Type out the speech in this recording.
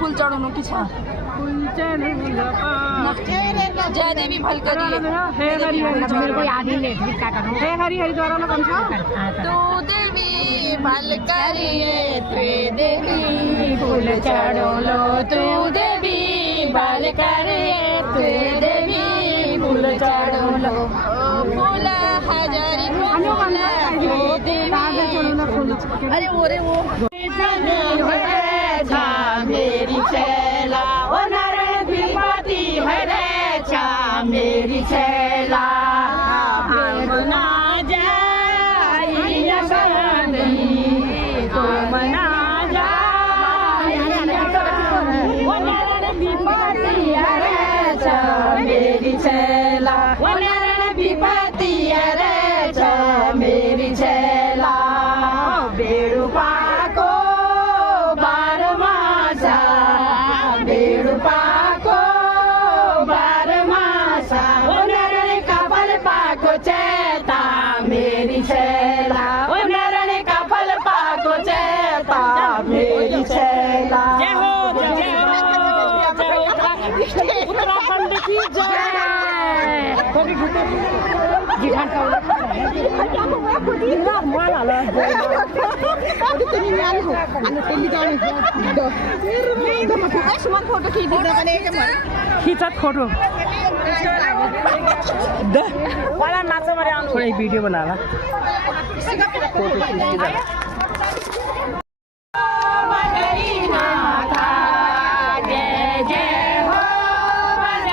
फूल चढ़ाउनु कि छ जयदेवी फलकरी मेरे याद ही नहीं क्या करूं हे हरी हरी द्वारा ना कौन सा तो देवी फलकरी ते देवी फूल चढ़ाउलो तू देवी फलकरी ते देवी फूल चढ़ाउलो फूल हजारी अरे ओरे वो मेरी चेला ओ नारायण विपति हरे छा मेरी चेला हम ना जाई तो मना जाई ओ नारायण विपति हरे छा मेरी चेला ओ नारायण विपति हरे छा मेरी चेला बेड़ू पाको मेरी चेला ओ नारायण का फल पाको चेता मेरी चेला जय हो उत्तराखंड की जय जिहान का खिचत फोटो वाला नाचो मरे आउनु थोरै भिडियो बनाला फोटो खिच्दै